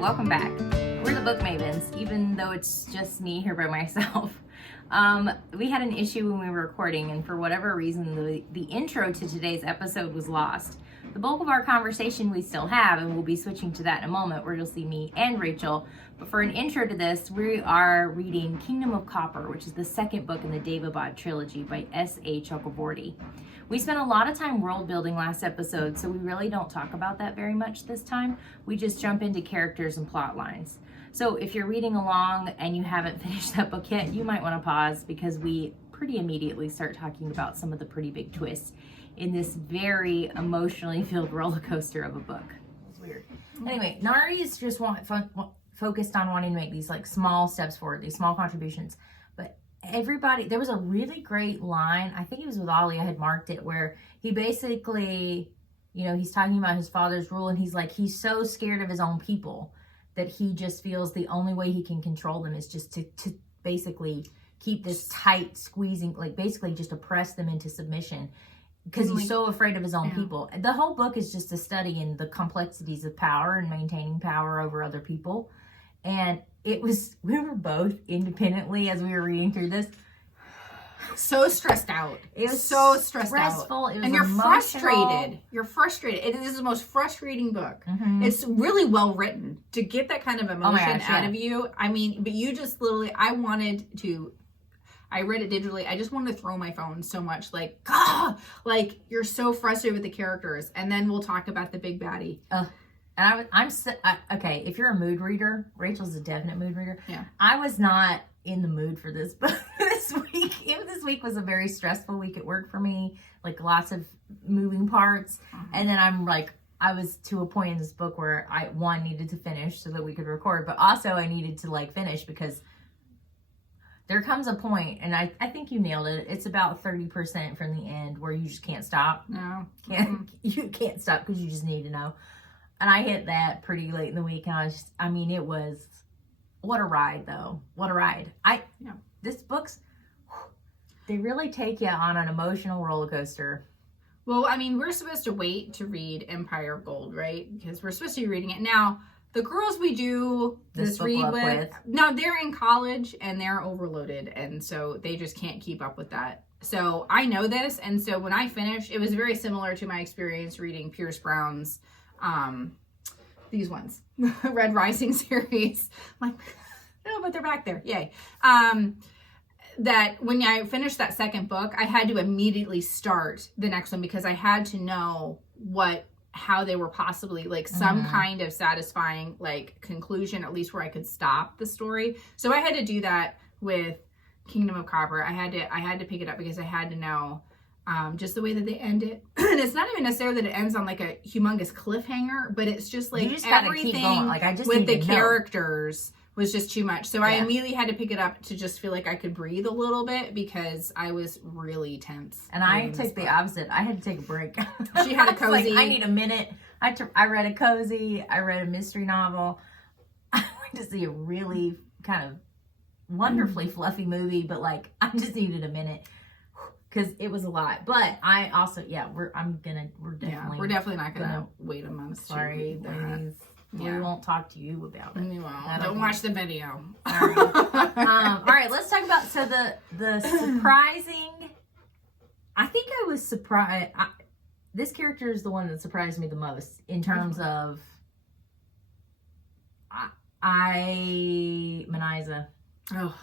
welcome back. We're the Book Mavens, even though it's just me here by myself. We had an issue when we were recording, and for whatever reason, the intro to today's episode was lost. The bulk of our conversation we still have, and we'll be switching to that in a moment, where you'll see me and Rachel. But for an intro to this, we are reading Kingdom of Copper, which is the second book in the Daevabaad Trilogy by S.A. Chakraborty. We spent a lot of time world building last episode, so we really don't talk about that very much this time. We just jump into characters and plot lines. So if you're reading along and you haven't finished that book yet, you might want to pause, because we pretty immediately start talking about some of the pretty big twists in this very emotionally filled roller coaster of a book. It's weird. Anyway, Nari is just focused on wanting to make these like small steps forward, these small contributions. But everybody, there was a really great line, I think it was with Ollie, I had marked it, where he basically, you know, he's talking about his father's rule, and he's like, he's so scared of his own people that he just feels the only way he can control them is just to basically keep this tight squeezing, like basically just oppress them into submission, because he's so afraid of his own people. The whole book is just a study in the complexities of power and maintaining power over other people. And it was, we were both independently, as we were reading through this, so stressed out. It was so stressful. It was and you're emotional. frustrated. You're frustrated. It is the most frustrating book. Mm-hmm. It's really well written to get that kind of emotion out of you. I mean, but you just literally, I read it digitally. I just wanted to throw my phone so much. Like, like you're so frustrated with the characters. And then we'll talk about the big baddie. And okay, if you're a mood reader, Rachel's a definite mood reader. Yeah. I was not in the mood for this book this week. This week was a very stressful week at work for me, like lots of moving parts. And then I was to a point in this book where I needed to finish so that we could record, but also I needed to like finish, because there comes a point, and I think you nailed it. It's about 30% from the end where you just can't stop. No. You can't stop, because you just need to know. And I hit that pretty late in the week, and it was, what a ride though. What a ride. This book's, they really take you on an emotional roller coaster. Well, I mean, we're supposed to wait to read Empire of Gold, right? Because we're supposed to be reading it now. The girls we do this read with, no, they're in college and they're overloaded. And so they just can't keep up with that. So I know this. And so when I finished, it was very similar to my experience reading Pierce Brown's, these ones, Red Rising series. I'm like, no, but they're back there. Yay. That when I finished that second book, I had to immediately start the next one, because I had to know how they were possibly like some kind of satisfying like conclusion, at least where I could stop the story. So I had to do that with Kingdom of Copper. I had to pick it up, because I had to know just the way that they end it. And it's not even necessarily that it ends on like a humongous cliffhanger, but it's just like everything with the characters was just too much. So I immediately had to pick it up to just feel like I could breathe a little bit, because I was really tense. And I took the opposite. I had to take a break. She had a cozy. I need a minute. I read a cozy. I read a mystery novel. I went to see a really kind of wonderfully fluffy movie, but like I just needed a minute, because it was a lot. But I also, we're definitely not gonna wait a month. Sorry, ladies. Yeah. We won't talk to you about it. We won't. Don't watch the video. All right, let's talk about, so the surprising, I think I was surprised. This character is the one that surprised me the most in terms of Manyza. Oh,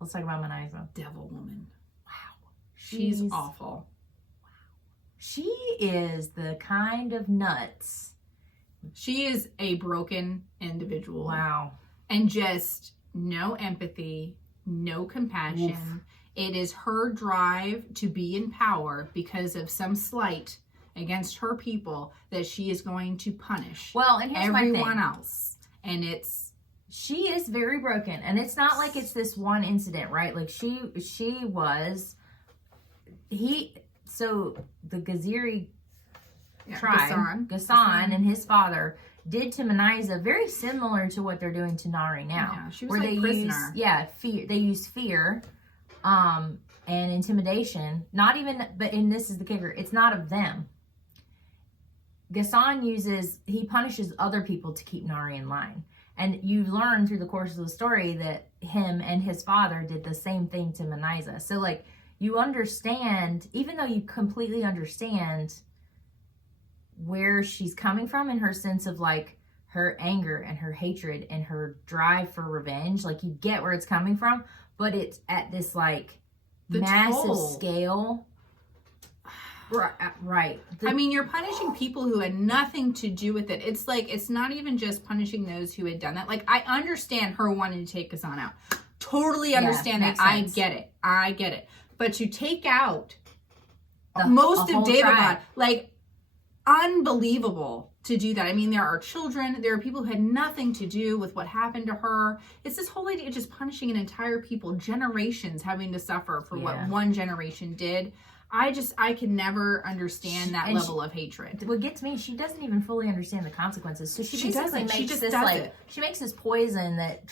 let's talk about Manyza. Devil woman. Wow. She's awful. Wow. She is the kind of nuts. She is a broken individual. Wow. And just no empathy, no compassion. Oof. It is her drive to be in power because of some slight against her people that she is going to punish and here's everyone else. And she is very broken. And it's not like it's this one incident, right? Like so the Gaziri tribe, Ghassan and his father did to Manyza very similar to what they're doing to Nari now. Yeah, she was like prisoner. They use fear and intimidation. This is the kicker, it's not of them. Ghassan punishes other people to keep Nari in line. And you learn through the course of the story that him and his father did the same thing to Manaisa. So, like, you understand, even though you completely understand where she's coming from in her sense of, like, her anger and her hatred and her drive for revenge. Like, you get where it's coming from, but it's at this, like, massive scale. Right. I mean, you're punishing people who had nothing to do with it. It's like, it's not even just punishing those who had done that. Like, I understand her wanting to take Kazan out. Totally understand that. I get it. But to take out most of Daevabaad, like, unbelievable to do that. I mean, there are children, there are people who had nothing to do with what happened to her. It's this whole idea of just punishing an entire people, generations having to suffer for what one generation did. I can never understand that level of hatred. What gets me, she doesn't even fully understand the consequences. So she basically makes this, like, she makes this poison that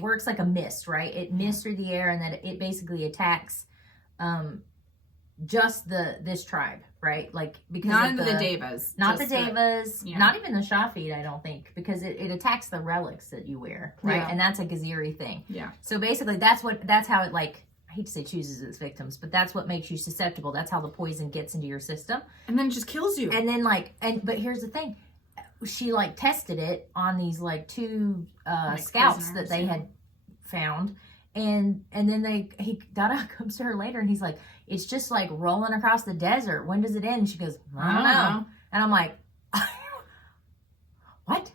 works like a mist, right? It mists through the air, and that it basically attacks just this tribe, right? Like, because not the Devas, not the Devas, not even the Shafid, I don't think, because it attacks the relics that you wear, right? And that's a Gaziri thing. Yeah. So basically, that's how it, like, I hate to say chooses its victims, but that's what makes you susceptible. That's how the poison gets into your system. And then it just kills you. And then, like, but here's the thing. She, like, tested it on these, like, two scouts that they had found. And then Dada comes to her later and he's like, it's just like rolling across the desert. When does it end? And she goes, I don't know. And I'm like, what?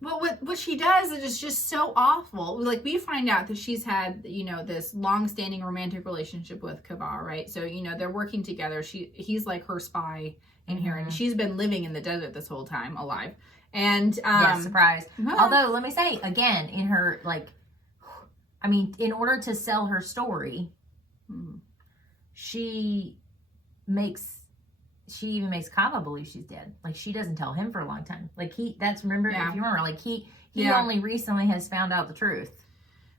But what she does is just so awful. Like, we find out that she's had, this long-standing romantic relationship with Kava, right? So, they're working together. He's like her spy in here, and she's been living in the desert this whole time, alive. And surprise. Although, let me say again, in her, like, I mean, in order to sell her story, she even makes Kava believe she's dead. Like, she doesn't tell him for a long time. Like, if you remember, like, he only recently has found out the truth.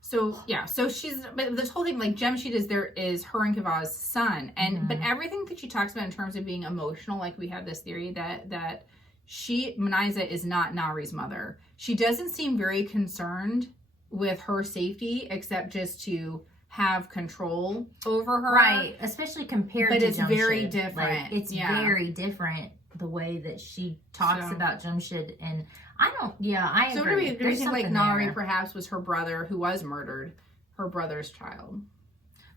So but this whole thing, like, Jemshid is her and Kava's son. And, but everything that she talks about in terms of being emotional, like, we have this theory that Manaisa is not Nari's mother. She doesn't seem very concerned with her safety, except just to have control over her, right? Especially compared to Jamshid. But it's very different. Like, it's very different the way that she talks about Jamshid, and I agree. So do we think, like, Nari perhaps was her brother who was murdered, her brother's child?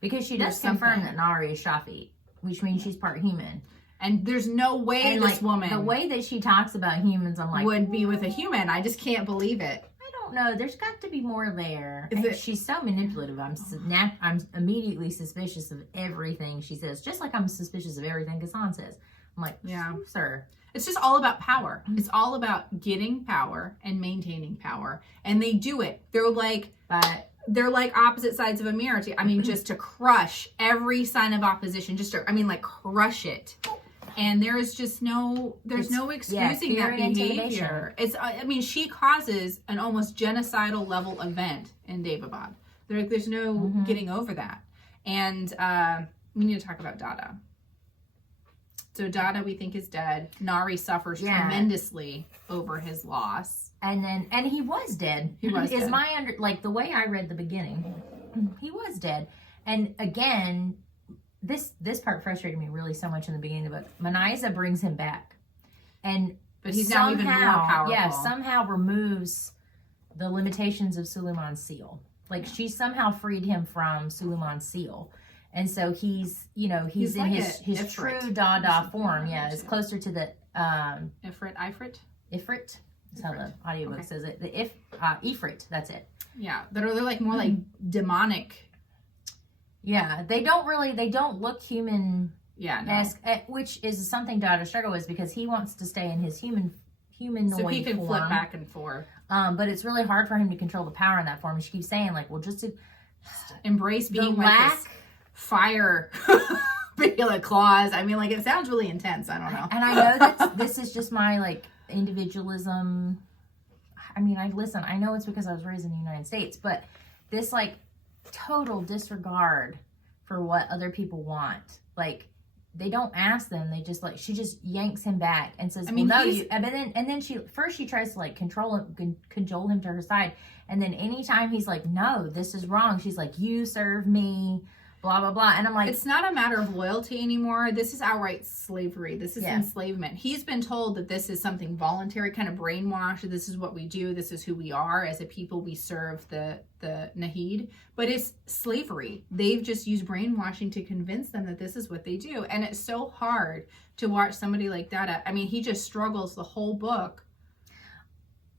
Because she does confirm that Nari is Shafi, which means she's part human. And there's no way this woman, the way that she talks about humans, I'm like, would be with a human. I just can't believe it. No, there's got to be more there. She's so manipulative. I'm immediately suspicious of everything she says, just like I'm suspicious of everything Kazan says. I'm like, sir. It's just all about power. It's all about getting power and maintaining power, and they do it. They're like opposite sides of a mirror. I mean, just to crush every sign of opposition. Crush it. And there's just no excusing that behavior. She causes an almost genocidal level event in Daevabaad. There's no getting over that. And we need to talk about Dada. So Dada, we think, is dead. Nari suffers tremendously over his loss. And he was dead. He was dead. The way I read the beginning, he was dead. And again, this part frustrated me really so much in the beginning of the book. Manaisa brings him back, but he's now even more powerful. Yeah, somehow removes the limitations of Suleiman's seal. Like, she somehow freed him from Suleiman's seal, and so he's in like his true Dada form. Yeah, it's closer to the Ifrit. Ifrit. That's how the audiobook says it. The Ifrit. That's it. Yeah, they're like more like demonic. Yeah, they don't look human. Yeah, no. Which is something Dada struggle with, because he wants to stay in his humanoid so he can form. Flip back and forth. But it's really hard for him to control the power in that form. And she keeps saying, like, well, just to embrace being like this fire, like claws. I mean, like, it sounds really intense. I don't know. And I know that this is just my, like, individualism. I mean, I know it's because I was raised in the United States, but this, like, total disregard for what other people want. Like, they don't ask them. They just like, she just yanks him back and says, and then she tries to like cajole him to her side. And then anytime he's like, no, this is wrong, she's like, you serve me, blah, blah, blah. And I'm like, it's not a matter of loyalty anymore. This is outright slavery. This is enslavement. He's been told that this is something voluntary, kind of brainwashed. This is what we do. This is who we are. As a people, we serve the Nahid. But it's slavery. They've just used brainwashing to convince them that this is what they do. And it's so hard to watch somebody like that. I mean, he just struggles the whole book.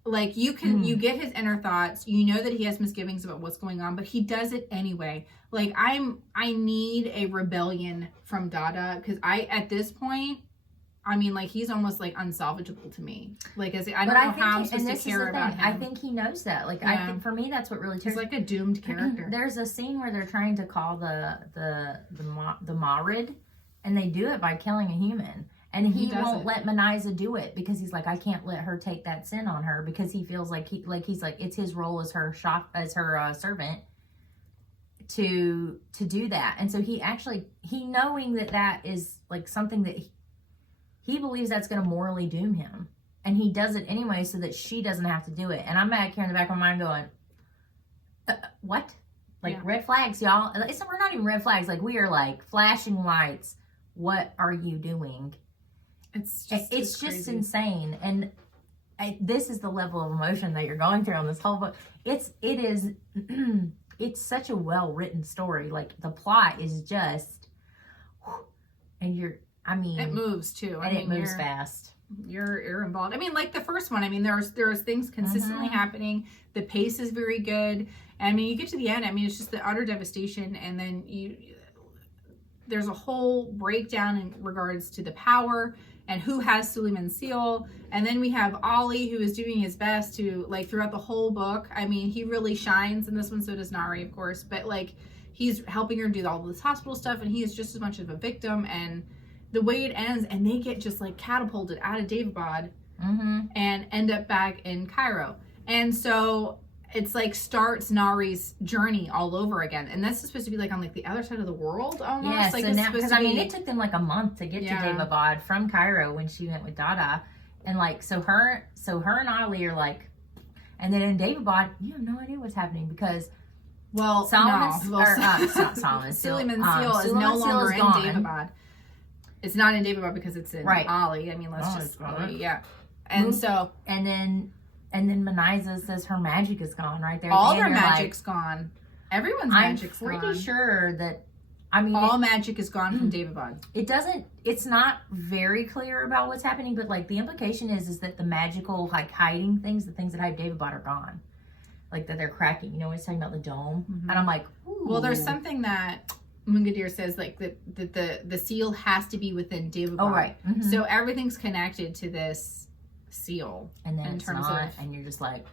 Like, you get his inner thoughts. You know that he has misgivings about what's going on, but he does it anyway. Like, I need a rebellion from Dada, because at this point, I mean, like, he's almost like unsalvageable to me. Like, I don't know how I'm supposed to care about him. I think he knows that. Like, I think for me, that's what really. He's like a doomed character. There's a scene where they're trying to call the Marid, and they do it by killing a human. And he won't let Manaisa do it because he's like, I can't let her take that sin on her, because he feels like he's like it's his role as her servant to do that. And so he knowing that is like something that he believes that's going to morally doom him, and he does it anyway so that she doesn't have to do it. And I'm back here in the back of my mind going, what? Like, red flags, y'all. We're not even red flags. Like, we are like flashing lights. What are you doing? It's just insane. And this is the level of emotion that you're going through on this whole book. It's such a well-written story. Like, the plot is just, and it moves too. It moves fast. You're involved. I mean, like the first one, I mean, there's things consistently happening. The pace is very good. I mean, you get to the end, I mean, it's just the utter devastation, and then there's a whole breakdown in regards to the power and who has Suleiman's seal. And then we have Ali, who is doing his best to, like, throughout the whole book. I mean, he really shines in this one. So does Nari, of course. But, like, he's helping her do all this hospital stuff, and he is just as much of a victim. And the way it ends, and they get just, like, catapulted out of Daevabaad and end up back in Cairo. And so it's like starts Nari's journey all over again, and this is supposed to be like on like the other side of the world almost. Yeah, like so now, because I mean, it took them like a month to get to Daevabaad from Cairo when she went with Dada, and like so her and Ali are like, and then in Daevabaad, you have no idea what's happening because Suleiman's seal is no longer in Daevabaad. It's not in Daevabaad because it's in Ali. I mean, let's just Ali, and so and then Manaisa says her magic is gone right there. All their magic's gone. Everyone's magic's gone. I'm pretty sure that, all magic is gone from Daevabaad. It's not very clear about what's happening, but like the implication is that the magical, like, hiding things, the things that hide Daevabaad are gone. Like that they're cracking. You know, when he's talking about the dome. And I'm like, ooh. Well, there's something that Mungadir says, like, that the seal has to be within Daevabaad. Oh, right. So everything's connected to this seal, and then it's not, and you're just like,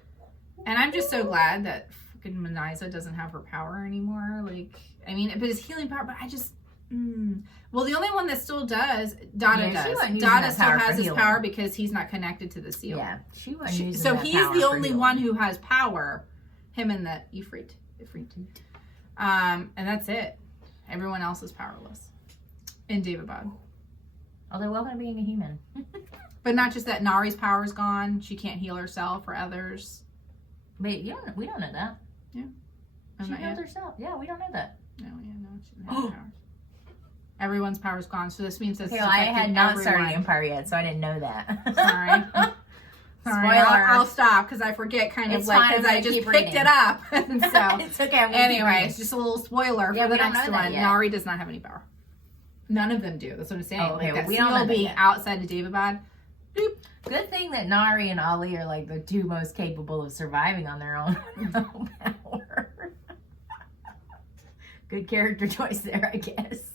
and I'm just so glad that fucking Manaisa doesn't have her power anymore. Like, I mean, but it's healing power, but I just well, the only one that still does, Dada does. Dada still has his power because he's not connected to the seal. Yeah, she wasn't using so that he's power the only one who has power, him and the Ifrit, and that's it. Everyone else is powerless in Daevabaad. Although, welcome to being a human. But not just that, Nari's power is gone. She can't heal herself or others. Wait, we don't know that. Yeah. She healed herself. Yeah, we don't know that. No, she doesn't have power. Everyone's power is gone. So this means that I had not started Empire yet, so I didn't know that. Sorry. Spoiler. I'll stop because I forget because I just picked it up. And so it's okay. Anyway, it's just a little spoiler for the next one. Yet. Nari does not have any power. None of them do. That's what I'm saying. Oh, okay. Like, we don't know being outside of Daevabaad. Boop. Good thing that Nari and Ali are like the two most capable of surviving on their own power. Good character choice there, I guess.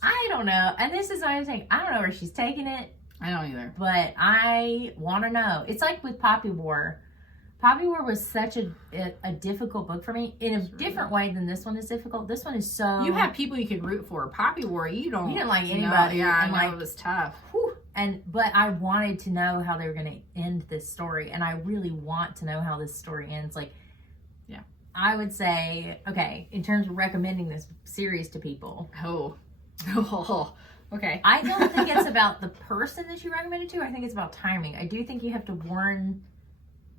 I don't know. And this is what I'm saying. I don't know where she's taking it. I don't either. But I want to know. It's like with Poppy War. Poppy War was such a difficult book for me in a different way than this one is difficult. This one is so... You have people you could root for. Poppy War, you didn't like anybody. Yeah, I know, it was tough. Whew. But I wanted to know how they were going to end this story, and I really want to know how this story ends. Like, yeah, I would say, okay, in terms of recommending this series to people. Okay. I don't think it's about the person that you recommend it to. I think it's about timing. I do think you have to warn,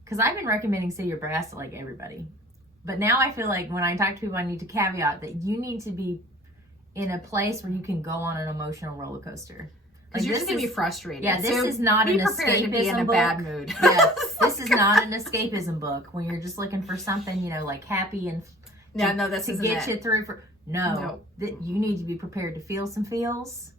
because I've been recommending City of Brass to like everybody. But now I feel like when I talk to people, I need to caveat that you need to be in a place where you can go on an emotional roller coaster. Because you're just going to be frustrated. Yeah, this is not an escapism to be in a book. bad mood. Yes, this is not an escapism book when you're just looking for something, you know, like happy and this to isn't get it. you through. That you need to be prepared to feel some feels,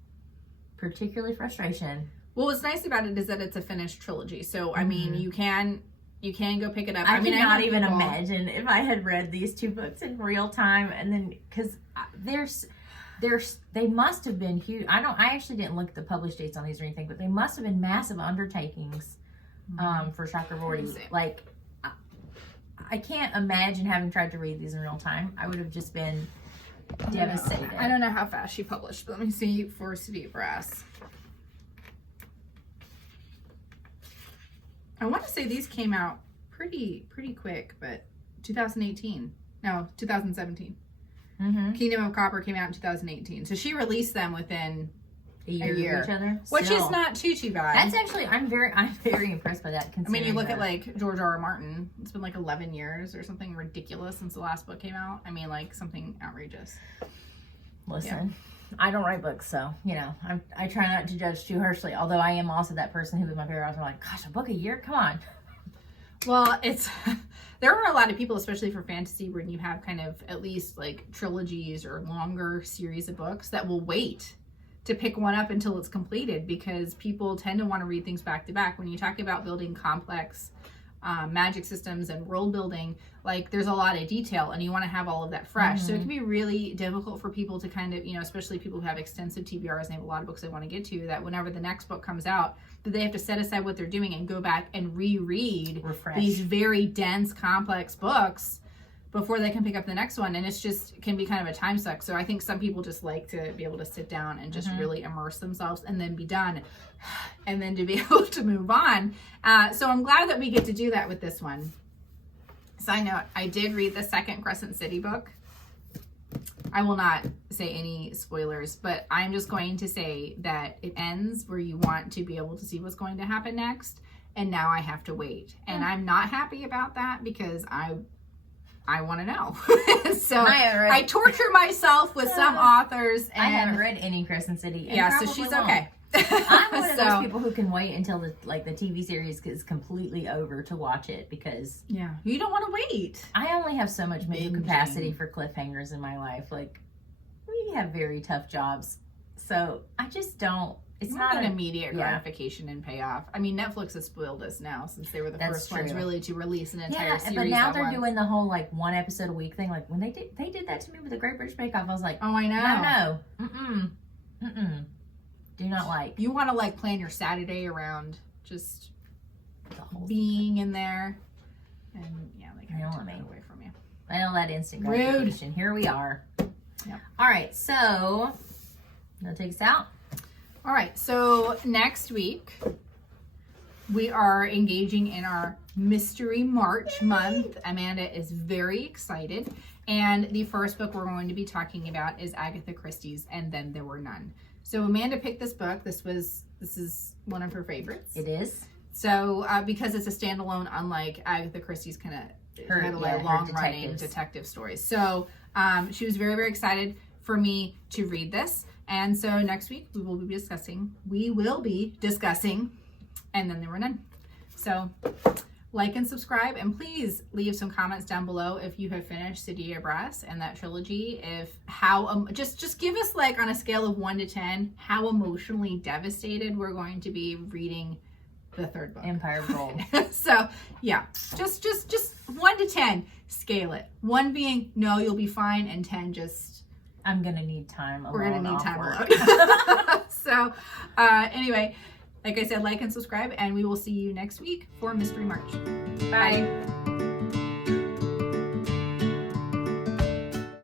particularly frustration. Well, what's nice about it is that it's a finished trilogy. So, I mean, you can go pick it up. I cannot even imagine if I had read these two books in real time, and then because they must have been huge. I actually didn't look at the published dates on these or anything, but they must have been massive undertakings for Chakravorty. Like, I can't imagine having tried to read these in real time. I would have just been devastated. I don't know how fast she published, but let me see for City of Brass. I want to say these came out pretty quick, but 2017. Kingdom of Copper came out in 2018. So she released them within a year. Of each other. Which is not too bad. That's actually, I'm very impressed by that. I mean, you look at like George R.R. Martin, it's been like 11 years or something ridiculous since the last book came out. I mean, like something outrageous. Listen, I don't write books, so, you know, I try not to judge too harshly, although I am also that person who with my favorite authors are like, gosh, a book a year? Come on. Well, there are a lot of people, especially for fantasy, when you have kind of at least like trilogies or longer series of books that will wait to pick one up until it's completed, because people tend to want to read things back to back. When you talk about building complex magic systems and world building, like there's a lot of detail and you want to have all of that fresh. So it can be really difficult for people to kind of, you know, especially people who have extensive TBRs and they have a lot of books they want to get to, that whenever the next book comes out, that they have to set aside what they're doing and go back and reread these very dense, complex books before they can pick up the next one. And it's just can be kind of a time suck. So I think some people just like to be able to sit down and just really immerse themselves and then be done and then to be able to move on. So I'm glad that we get to do that with this one. Side note, I did read the second Crescent City book. I will not say any spoilers, but I'm just going to say that it ends where you want to be able to see what's going to happen next. And now I have to wait. And I'm not happy about that because I want to know. So I torture myself with some authors. And I haven't read any Crescent City. Yeah, so she's okay. I'm one of those people who can wait until the TV series is completely over to watch it, because you don't want to wait. I only have so much mental capacity for cliffhangers in my life. Like, we have very tough jobs, so I just don't. It's not an immediate gratification and payoff. I mean, Netflix has spoiled us now since they were the first ones really to release an entire series. But now they're doing the whole like one episode a week thing. Like when they did that to me with the Great British Bake Off, I was like, oh, I know. No. Do not like. You want to like plan your Saturday around just the whole being in there, and like I took that away from you. Well, that instant gratification. Here we are. Yeah. All right, so that'll take us out. All right, so next week we are engaging in our Mystery March month. Amanda is very excited, and the first book we're going to be talking about is Agatha Christie's And Then There Were None. So Amanda picked this book. This is one of her favorites. It is. So because it's a standalone, unlike Agatha Christie's kind of long-running detective stories. So she was very, very excited for me to read this. And so next week we will be discussing And Then There Were None. So like and subscribe, and please leave some comments down below if you have finished City of Brass and that trilogy. Just give us, like, on a scale of 1 to 10, how emotionally devastated we're going to be reading the third book, Empire of Gold. So yeah, just 1 to 10, scale it. 1 being no, you'll be fine, and 10 just I'm gonna need time alone. We're gonna need time alone. So anyway, like I said, like and subscribe, and we will see you next week for Mystery March. Bye.